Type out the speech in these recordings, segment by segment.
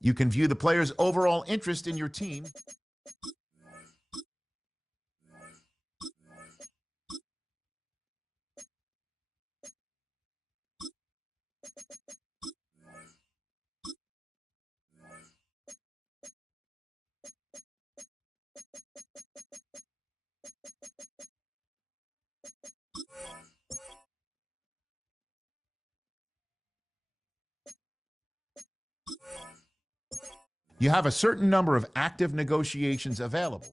You can view the player's overall interest in your team. You have a certain number of active negotiations available.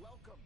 Welcome.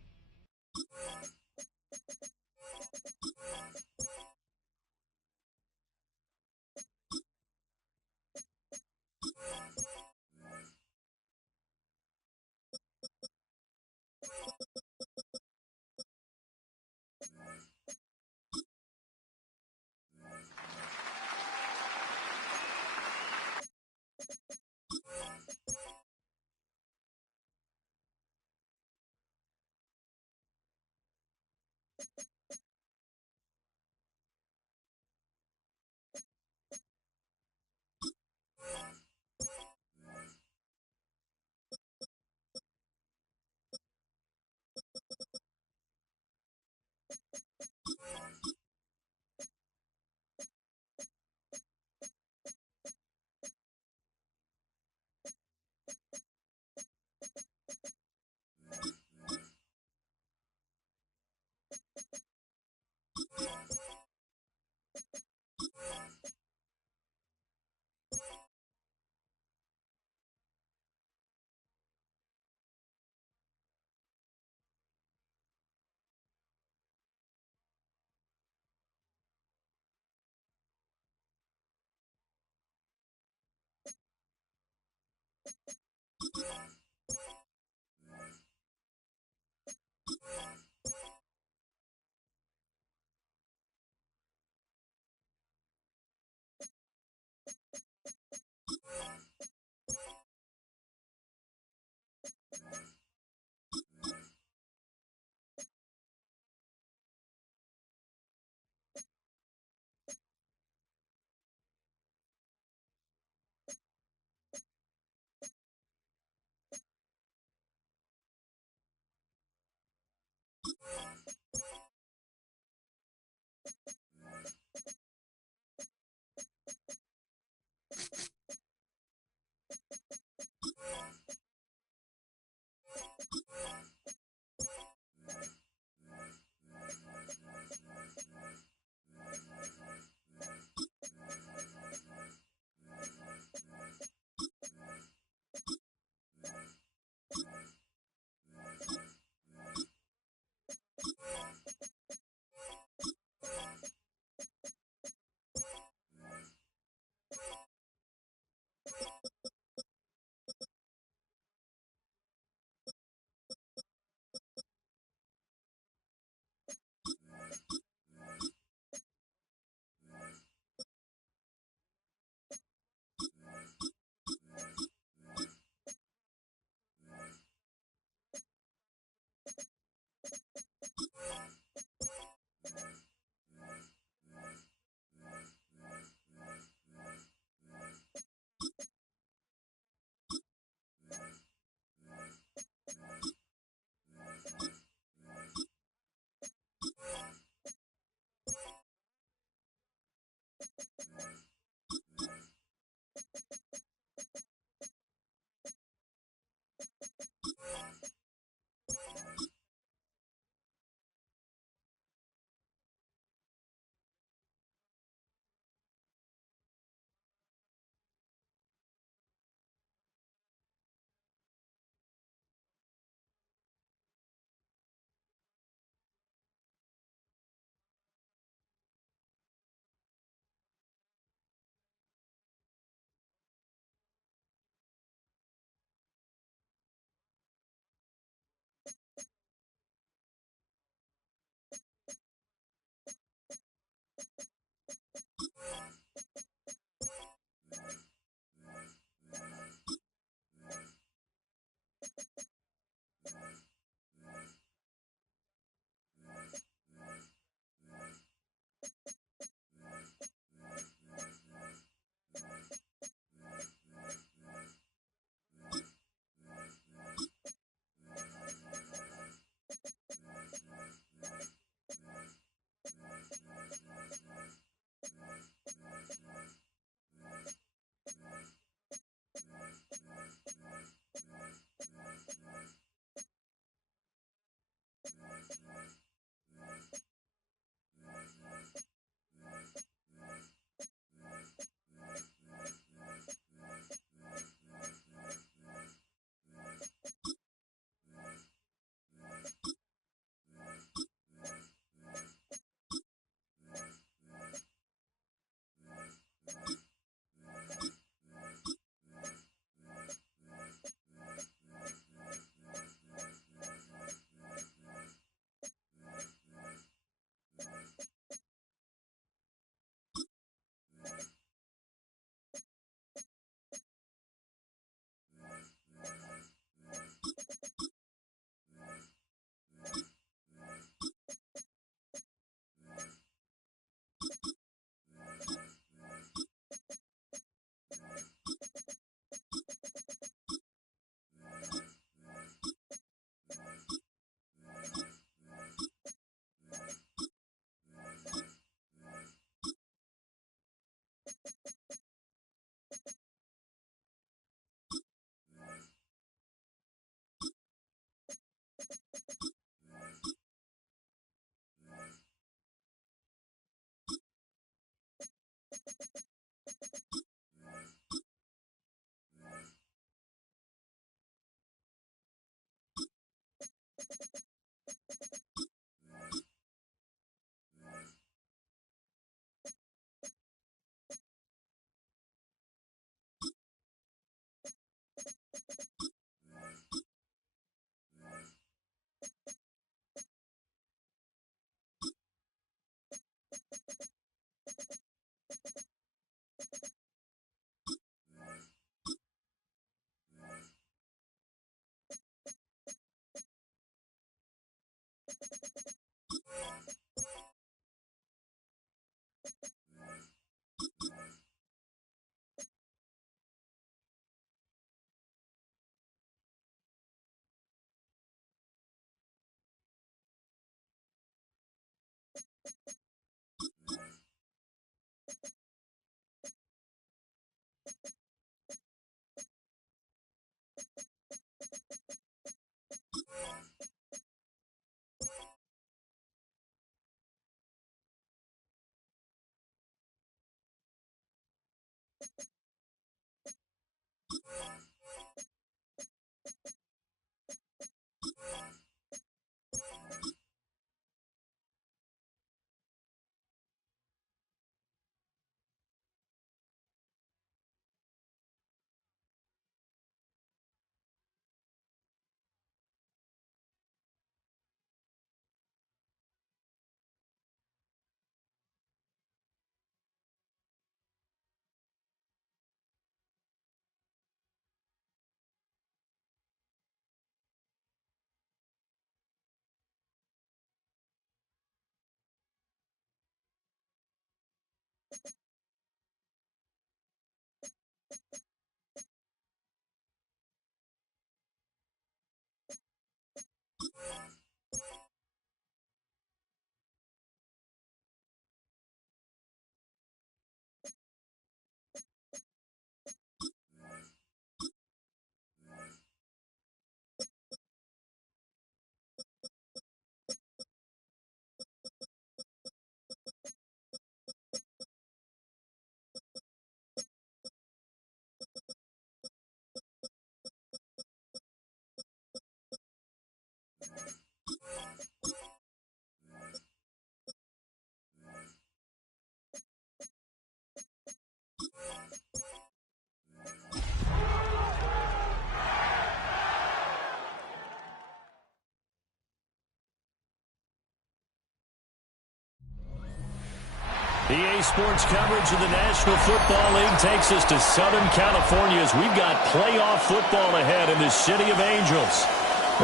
EA Sports coverage of the National Football League takes us to Southern California as we've got playoff football ahead in the City of Angels.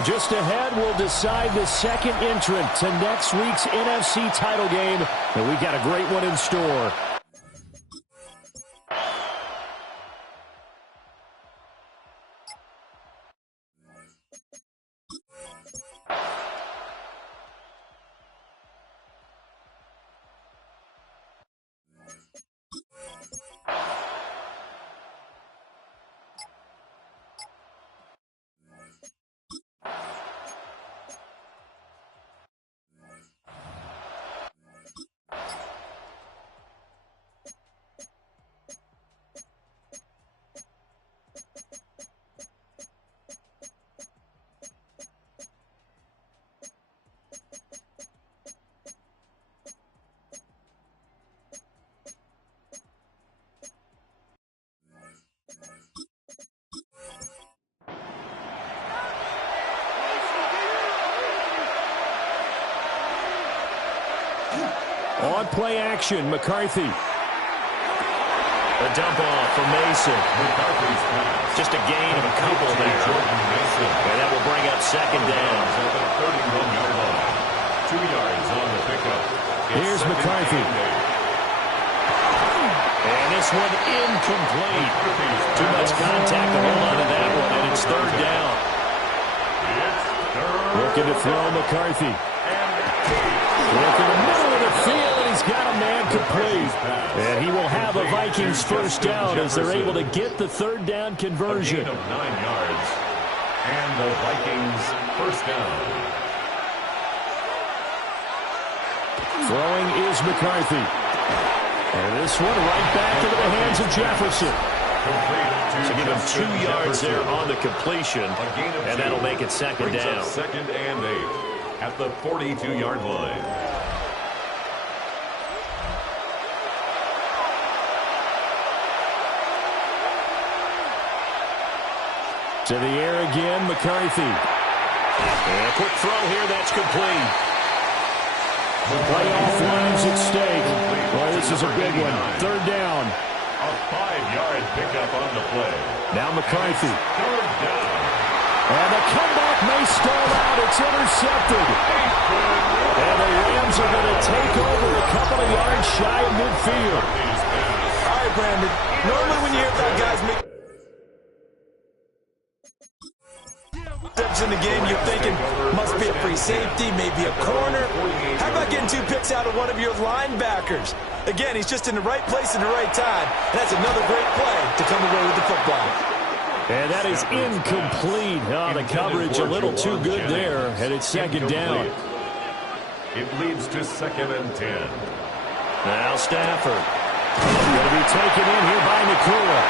Just ahead, we'll decide the second entrant to next week's NFC title game, and we've got a great one in store. On play action, McCarthy. A dump off for Mason. Just a gain of a couple there. And that will bring up second down. 2 yards on the pickup. Here's McCarthy. And this one incomplete. Too much contact to hold on to that one, and it's third down. Looking to throw McCarthy. Look in the middle of the field, and he's got a man complete. And he will have a Vikings first down as they're able to get the third down conversion. A gain of 9 yards. And the Vikings first down. Throwing is McCarthy. And this one right back into the hands of Jefferson. So give him 2 yards there on the completion, and that'll make it second down. Second and 8 at the 42-yard line. To the air again, McCarthy. And a quick throw here, that's complete. Playoff lines at stake. Well, this is a big one. Third down. A 5-yard pickup on the play. Now McCarthy. Third down. And the comeback may stall out. It's intercepted. And the Rams are going to take over a couple of yards shy of midfield. All right, Brandon. Normally when you hear about guys make steps in the game, you're thinking, must be a free safety, maybe a corner. How about getting 2 picks out of one of your linebackers? Again, he's just in the right place at the right time. And that's another great play to come away with the football. And that is incomplete. Oh, the coverage a little too good there, and it's second down. It leads to 2nd and 10. Now Stafford. Going to be taken in here by Nakua.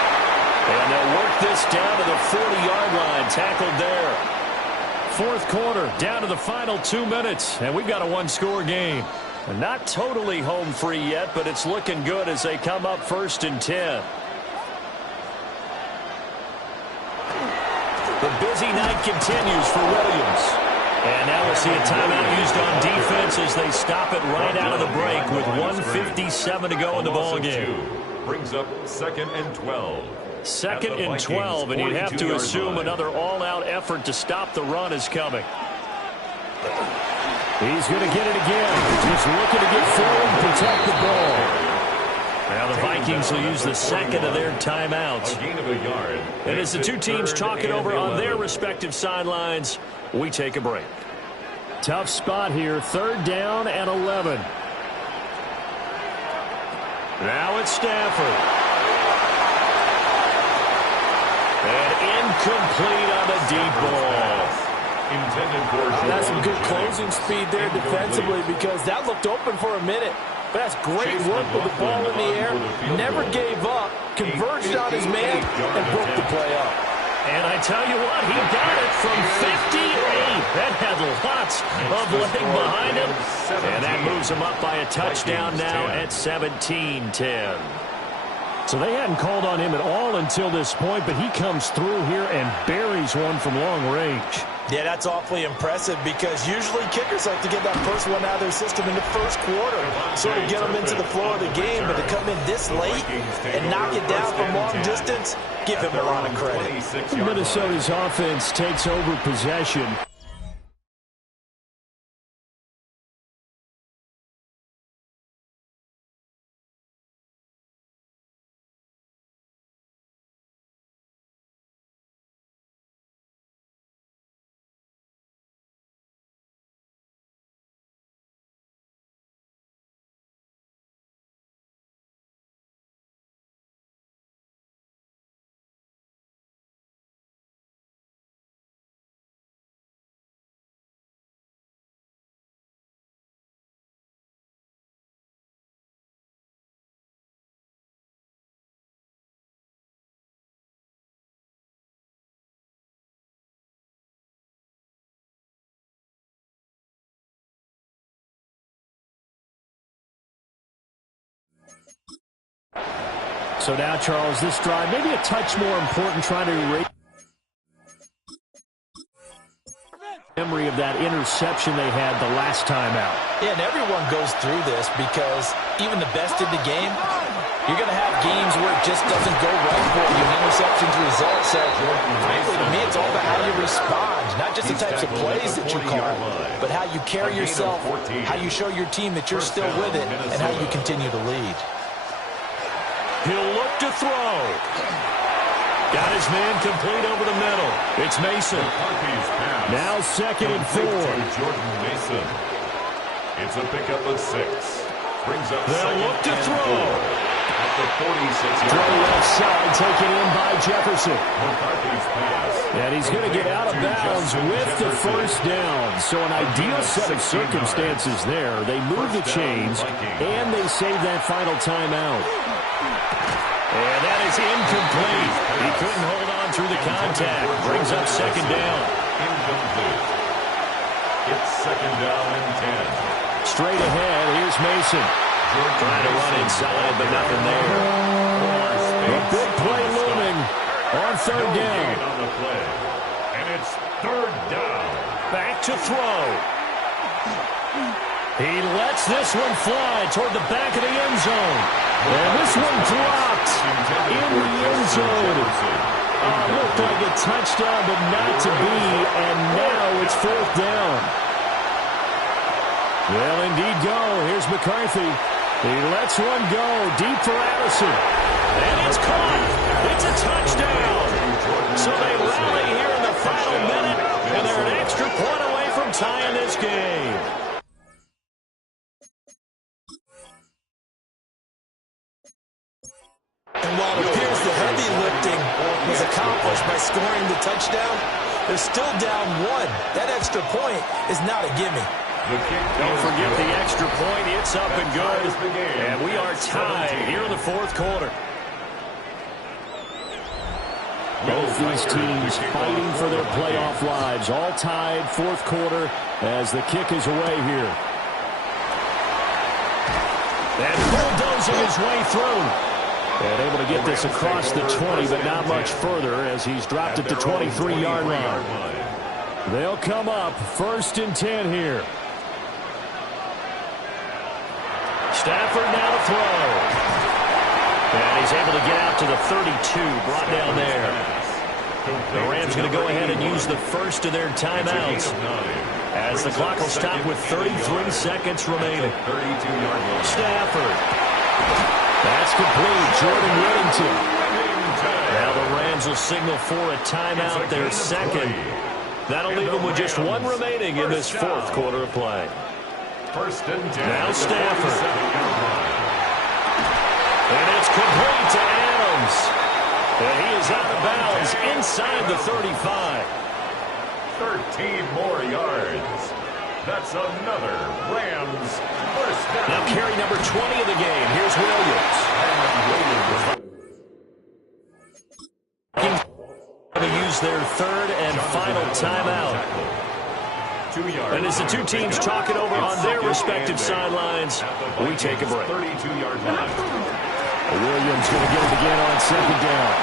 And they'll work this down to the 40-yard line. Tackled there. Fourth quarter, down to the final 2 minutes. And we've got a one-score game. And not totally home free yet, but it's looking good as they come up 1st and 10. The busy night continues for Williams. And now we'll see a timeout used on defense as they stop it right out of the break with 1:57 to go in the ball game. Brings up 2nd and 12. 2nd and 12, and you have to assume another all-out effort to stop the run is coming. He's going to get it again. Just looking to get forward and protect the ball. Now the Vikings will use the second of their timeouts. A gain of a yard. And as the two teams talk it over on their respective sidelines, we take a break. Tough spot here, 3rd down and 11. Now it's Stafford. And incomplete on the deep ball. That's some good closing speed there defensively because that looked open for a minute. But that's great work with the ball in the air. Never gave up, converged on his man, and broke the play up. And I tell you what, he got it from 58. That had lots of leg behind him. And that moves him up by a touchdown now at 17-10. So they hadn't called on him at all until this point, but he comes through here and buries one from long range. Yeah, that's awfully impressive because usually kickers like to get that first one out of their system in the first quarter, sort of get them into the flow of the game, but to come in this late and knock it down from long distance, give him a lot of credit. Minnesota's offense takes over possession. So now, Charles, this drive, maybe a touch more important, trying to erase memory of that interception they had the last time out. Yeah, and everyone goes through this because even the best in the game, you're going to have games where it just doesn't go right for you. An interceptions result. So, frankly, to me, it's all about how you respond. Not just the types of plays that you call, but how you carry yourself, how you show your team that you're still with it, and how you continue to lead. He'll look to throw. Got his man complete over the middle. It's Mason. Now 2nd and 4. Jordan Mason. It's a pickup of 6. Brings up they'll look to throw. At the 46-yard throw left side, taken in by Jefferson. McCarthy's pass. And he's going to get out of bounds with the first down. So an ideal set of circumstances there. They move the chains, and they save that final timeout. And that is incomplete. He couldn't hold on through the contact. Brings up 2nd down. Incomplete. It's 2nd down and 10. Straight ahead, here's Mason. Trying to run inside, but nothing there. A big play looming on 3rd down. On the play. And it's 3rd down. Back to throw. He lets this one fly toward the back of the end zone. And this one dropped in the end zone. Looked like a touchdown, but not to be. And now it's 4th down. Well, indeed go. Here's McCarthy. He lets one go deep for Addison. And it's caught. It's a touchdown. So they rally here in the final minute, and they're an extra point away from tying this by scoring the touchdown. They're still down 1. That extra point is not a gimme. Don't forget the extra point. It's up and good. And we are tied here in the fourth quarter. Both these teams fighting for their playoff lives. All tied, fourth quarter, as the kick is away here. And bulldozing his way through. And able to get this across the 20, but not much further as he's dropped it to 23-yard line. They'll come up 1st and 10 here. Stafford now to throw. And he's able to get out to the 32, brought down there. The Rams going to go ahead and use the first of their timeouts as the clock will stop with 33 seconds remaining. Stafford. That's complete. Jordan Whittington. Now the Rams will signal for a timeout, their second. That'll leave them with just one remaining in this fourth quarter of play. Now Stafford. And it's complete to Adams. And he is out of bounds inside the 35. 13 more yards. That's another Rams first down. Now carry number 20 of the game. Here's Williams. Going to use their third and final timeout. And as the two teams talk it over on their respective sidelines, we take a break. 32-yard line. Williams going to get it again on second down.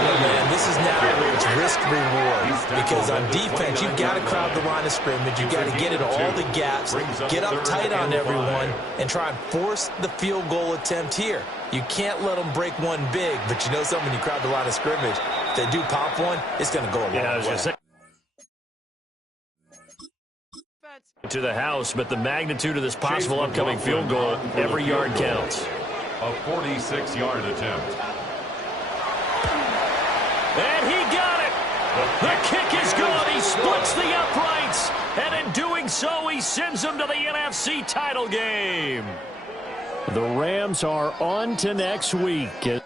Well, man, this is now where it's risk-reward. Because on defense, you've got to crowd the line of scrimmage. You've got to get into all the gaps, get up tight on everyone, and try and force the field goal attempt here. You can't let them break one big, but you know something, when you crowd the line of scrimmage, if they do pop one, it's going to go a long way. To the house, but the magnitude of this possible upcoming field goal, every yard counts. A 46-yard attempt. And he got it. The kick is good. He splits the uprights. And in doing so, he sends them to the NFC title game. The Rams are on to next week.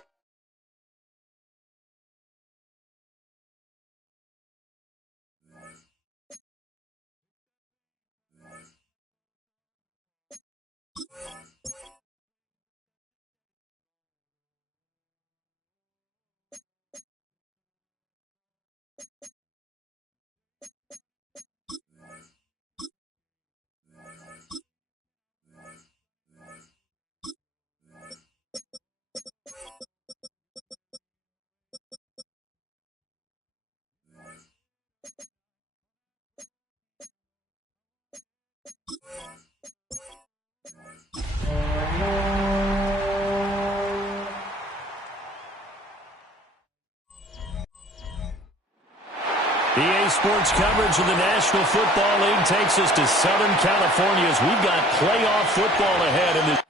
EA Sports coverage of the National Football League takes us to Southern California as we've got playoff football ahead in this.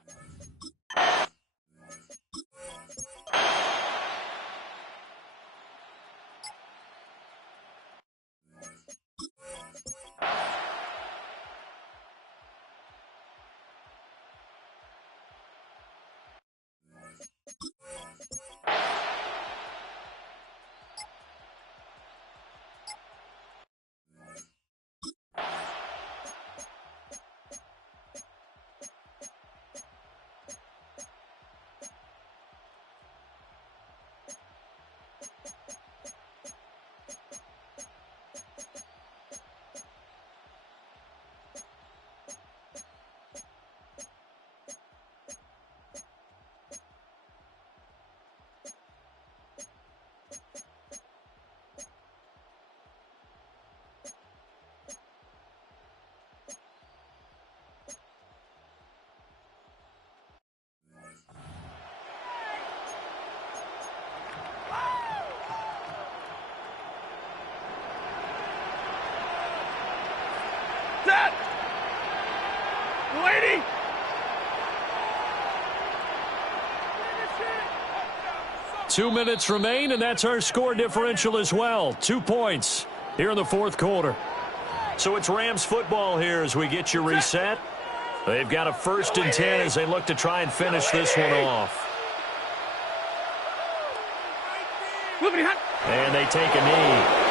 Set! Lady! 2 minutes remain, and that's our score differential as well. 2 points here in the fourth quarter. So it's Rams football here as we get you reset. They've got a 1st and 10 as they look to try and finish this one off. And they take a knee.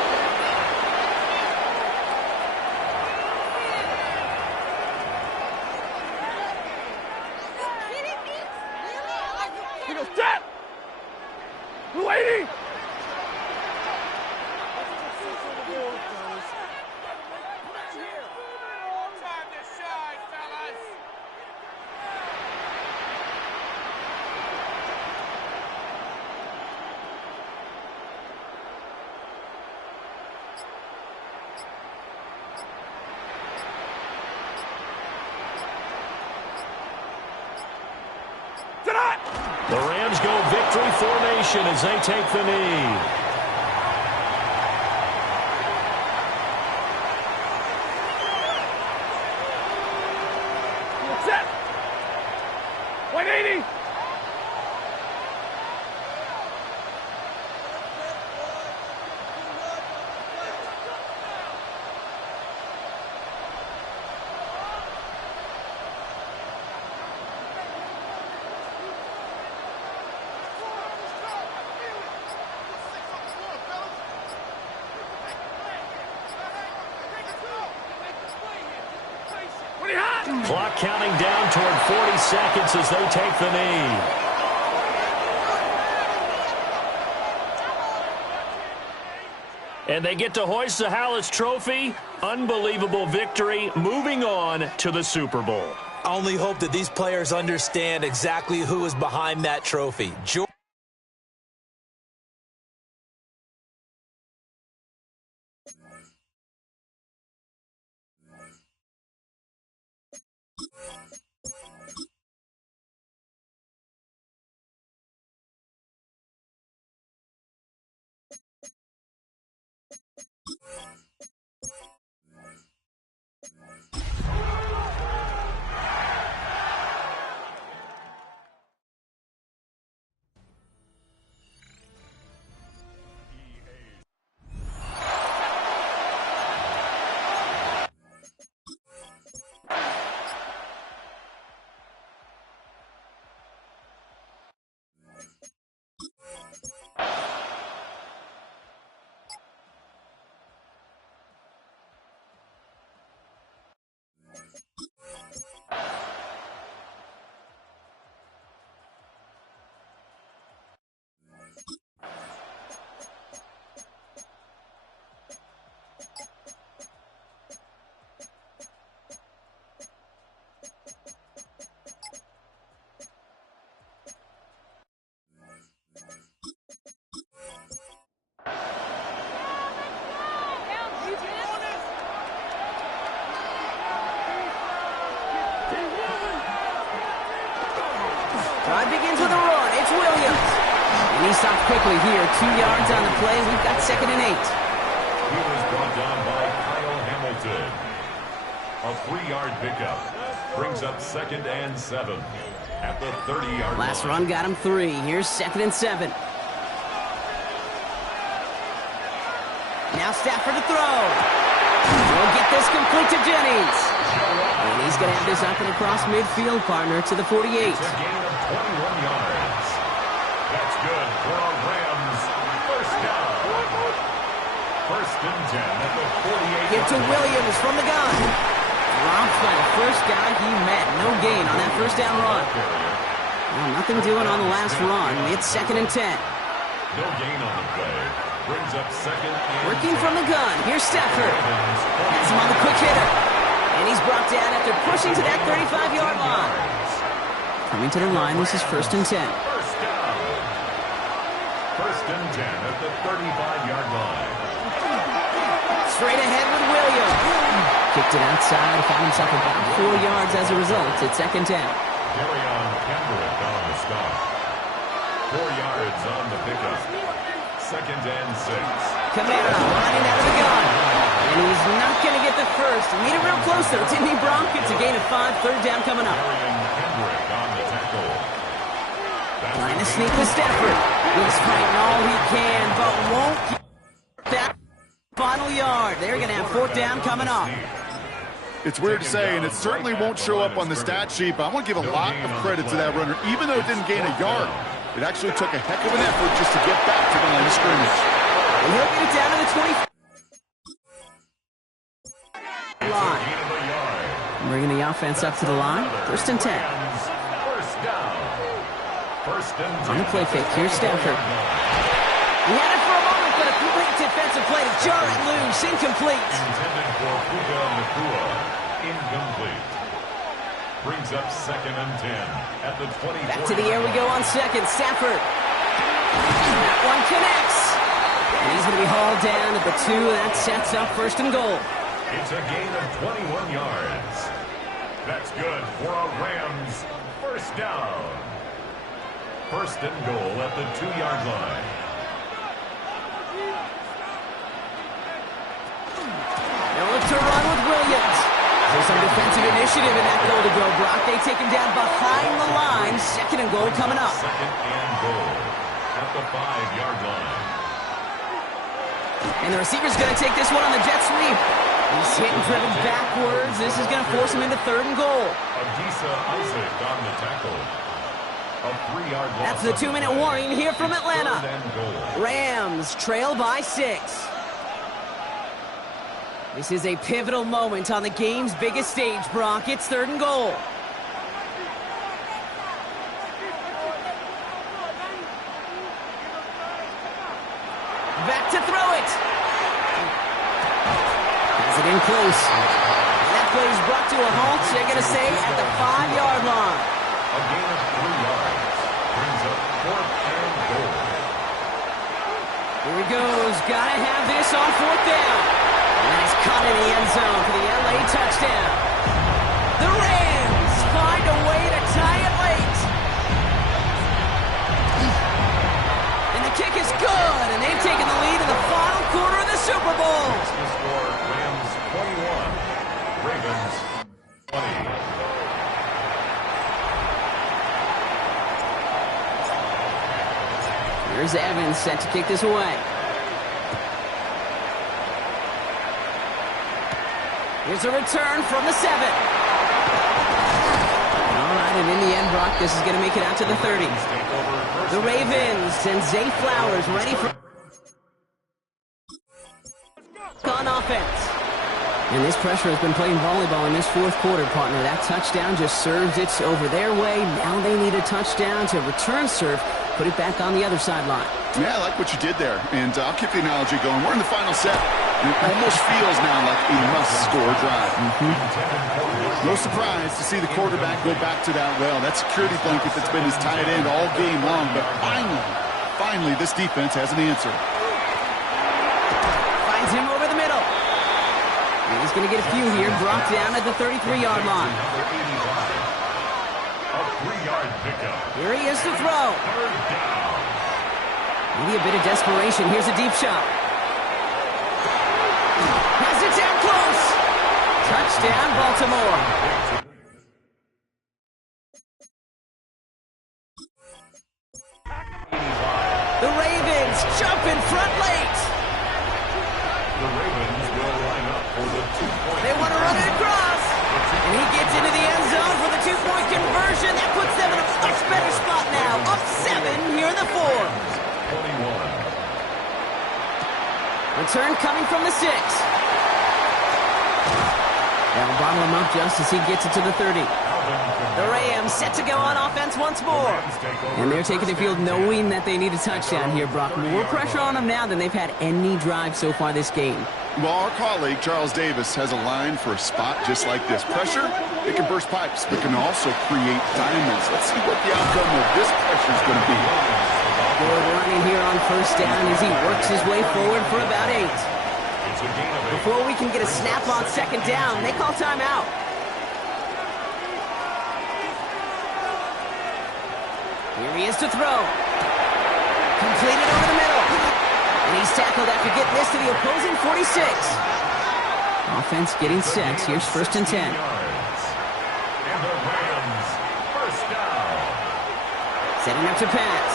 The Rams go victory formation as they take the knee. Set. 180. Clock counting down toward 40 seconds as they take the knee. And they get to hoist the Hallis Trophy. Unbelievable victory. Moving on to the Super Bowl. I only hope that these players understand exactly who is behind that trophy. Drive begins with a run. It's Williams. And he stopped quickly here. 2 yards on the play. We've got 2nd and 8. He was brought down by Kyle Hamilton. A 3-yard pickup brings up 2nd and 7 at the 30-yard line. Last run got him 3. Here's 2nd and 7. Now Stafford to throw. We'll get this complete to Jennings. And he's going to have this up and across midfield, partner, to the 48. It's a gain of 21 yards. That's good for our Rams. First down. 1st and 10 at the 48. Give to Williams from the gun. Dropped by the first guy he met. No gain on that first down run. Well, nothing doing on the last run. It's 2nd and 10. No gain on the play. Brings up 2nd and Working from the gun. Here's Stafford. Has him on the quick hitter. And he's brought down after pushing to that 35-yard line. Coming to the line, this is 1st and 10. First down. 1st and 10 at the 35-yard line. Straight ahead with Williams. Kicked it outside, found himself about 4 yards as a result. It's 2nd 10. Darion Kendrick on the stop. 4 yards on the pickup. 2nd and 6. Kamara lining out of the gun. And he's not going to get the first. He made it real close, though, didn't he, Bronk? It's a gain of 5, 3rd down coming up. Darion Kendrick on the tackle. Trying to sneak with Stafford. He's fighting all he can, but won't get that final yard. They're going to have 4th down coming up. It's weird to say, and it certainly won't show up on the stat sheet, but I want to give a lot of credit to that runner. Even though it didn't gain a yard, it actually took a heck of an effort just to get back to the line of scrimmage. And he'll get it down to the 20 line. Bringing the offense up to the line. 1st and 10. On the play fake, here's Stafford. He had it for a moment, but a great defensive play to jar it loose. Incomplete. Intended for Puka Nakua. Incomplete. Brings up 2nd and 10 at the 20. Back to the air we go on 2nd. Stafford. That one connects. And he's going to be hauled down at the 2. That sets up 1st and goal. It's a gain of 21 yards. That's good for a Rams 1st down. 1st and goal at the 2-yard line. They'll look to run with Williams. There's some defensive initiative in that goal to go, Brock. They take him down behind the line. 2nd and goal coming up. 2nd and goal at the 5-yard line. And the receiver's going to take this one on the jet sweep. He's hit and driven backwards. This is going to force him into 3rd and goal. Adisa Isaac on the tackle. A 3-yard loss. That's the 2-minute warning here from Atlanta. 3rd and goal. Rams trail by 6. This is a pivotal moment on the game's biggest stage, Brock. It's 3rd and goal. Back to throw it. Has it in close. And that play is brought to a halt, they're going to say, at the 5-yard line. A gain of 3 yards. Brings up 4th and goal. Here he goes. Got to have this on 4th down. And he's caught in the end zone for the LA touchdown. The Rams find a way to tie it late. And the kick is good, and they've taken the lead in the final quarter of the Super Bowl. The score, Rams 21, Ravens 20. Here's Evans set to kick this away. Here's a return from the 7. All right, and in the end, Brock, this is going to make it out to the 30. The Ravens and Zay Flowers ready for on offense. And this pressure has been playing volleyball in this 4th quarter, partner. That touchdown just serves it over their way. Now they need a touchdown to return serve, put it back on the other sideline. Yeah, I like what you did there. And I'll keep the analogy going. We're in the final set. It almost feels now like a must-score drive. No surprise to see the quarterback go back to that well. That security blanket that's been his tight end all game long. But finally, this defense has an answer. Finds him over the middle. And he's going to get a few here. Brought down at the 33-yard line. A 3-yard pickup. Here he is to throw. 3rd down. Maybe a bit of desperation. Here's a deep shot. Has it down close. Touchdown, Baltimore. The Ravens jump in front late. The Ravens will line up for the 2-point. They want to run it across. And he gets into the end zone for the 2-point conversion. That puts them in a much better spot now. Up 7 here in the 4th. 21. Return coming from the 6. They'll bottle him up just as he gets it to the 30. The Rams set to go on offense once more. And they're taking the field knowing that they need a touchdown here, Brock. More pressure on them now than they've had any drive so far this game. Well, our colleague, Charles Davis, has a line for a spot just like this. Pressure, it can burst pipes, but can also create diamonds. Let's see what the outcome of this pressure is going to be. Good running here on 1st down as he works his way forward for about 8. Before we can get a snap on 2nd down, they call timeout. Here he is to throw. Completed over the middle. And he's tackled after getting this to the opposing 46. Offense getting set. Here's 1st and 10. And the Rams 1st down. Setting up to pass.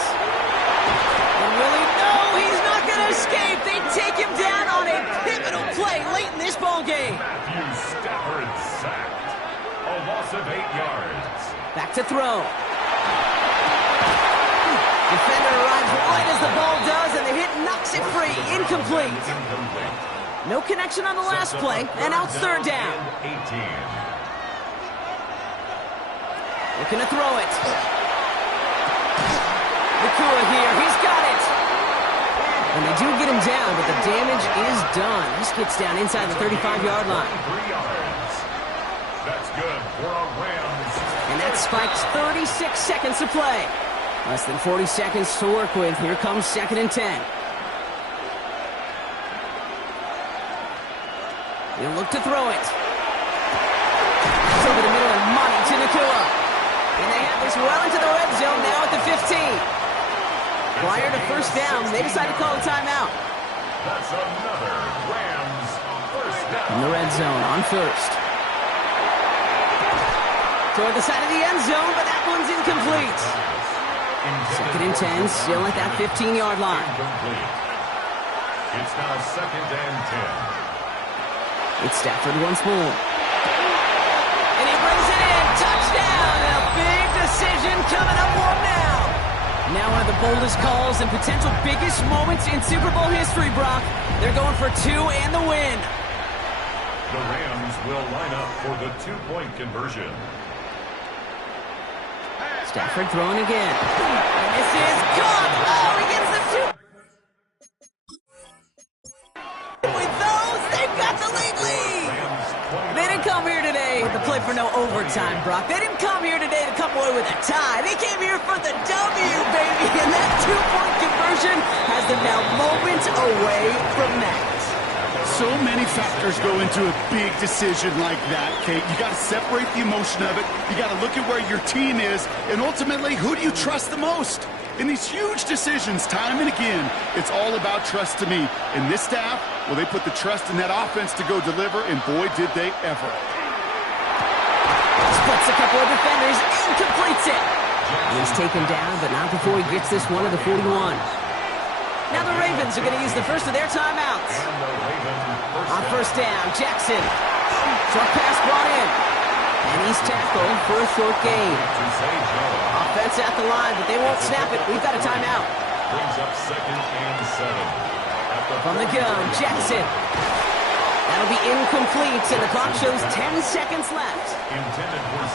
And Willie, no, he's not going to escape. They take him down on a pivotal play late in this ball game. Matthew Stafford sacked. A loss of 8 yards. Back to throw. Defender arrives right as the ball does, and the hit knocks it free. Incomplete. No connection on the last play, and now it's third down. 18. Looking to throw it. Nakua here, he's got it. And they do get him down, but the damage is done. This gets down inside the 35-yard line. 3 yards. That's good for a Rams. And that spikes 36 seconds to play. Less than 40 seconds to work with. Here comes 2nd and 10. He'll look to throw it. It's over the middle and money to Nakua. And they have this well into the red zone now at the 15. Prior to first down, they decide to call a timeout. That's another Rams first down. In the red zone on first. Toward the side of the end zone, but that one's incomplete. 2nd and 10, still at that 15-yard line. Incomplete. It's now 2nd and 10. It's Stafford once more. And he brings it in. Touchdown! A big decision coming up for him now. Now one of the boldest calls and potential biggest moments in Super Bowl history, Brock. They're going for 2 and the win. The Rams will line up for the 2-point conversion. Stafford throwing again. And this is gone. Oh, he gets the 2. With those, they've got the lead. They didn't come here today to play for no overtime, Brock. They didn't come here today to come away with a tie. They came here for the W, baby. And that 2-point conversion has them now moments away from that. So many factors go into a big decision like that, Kate. You got to separate the emotion of it. You got to look at where your team is, and ultimately, who do you trust the most? In these huge decisions, time and again, it's all about trust to me. And this staff, well, they put the trust in that offense to go deliver, and boy, did they ever. Splits a couple of defenders and completes it. He's taken down, but not before he gets this one to the 41. Now the Ravens are going to use the first of their timeouts. On first down, Jackson. Short pass brought in. And he's tackled for a short gain. Offense at the line, but they won't snap it. We've got a timeout. Brings up 2nd and 7. From the gun, Jackson. That'll be incomplete, and the clock shows 10 seconds left.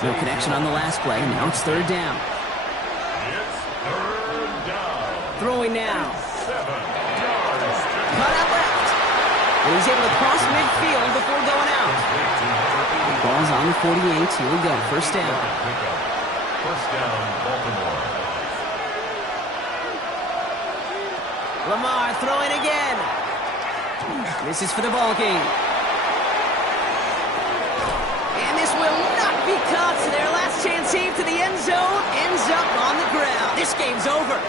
No connection on the last play. Now it's third down. It's third down. Throwing now. 7 yards. Cut out left. And he's able to cross midfield before going out. Ball's on the 48. Here we go. First down. First down, Baltimore. Lamar throwing again. This is for the ball game. And this will not be caught. So their last chance heave to the end zone ends up on the ground. This game's over.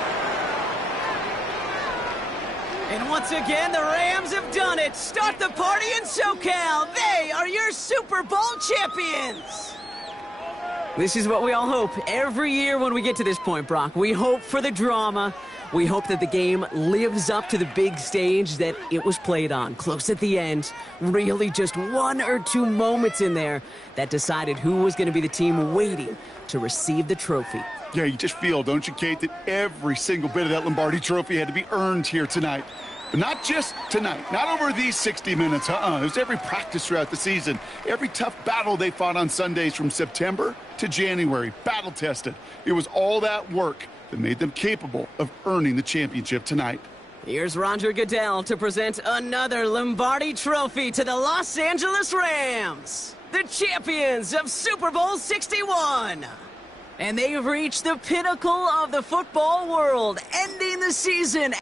And once again, the Rams have done it. Start the party in SoCal. They are your Super Bowl champions. This is what we all hope every year when we get to this point, Brock. We hope for the drama. We hope that the game lives up to the big stage that it was played on. Close at the end. Really just 1 or 2 moments in there that decided who was going to be the team waiting to receive the trophy. Yeah, you just feel, don't you, Kate, that every single bit of that Lombardi trophy had to be earned here tonight. But not just tonight, not over these 60 minutes, It was every practice throughout the season, every tough battle they fought on Sundays from September to January, battle-tested. It was all that work that made them capable of earning the championship tonight. Here's Roger Goodell to present another Lombardi trophy to the Los Angeles Rams, the champions of Super Bowl 61. And they've reached the pinnacle of the football world, ending the season.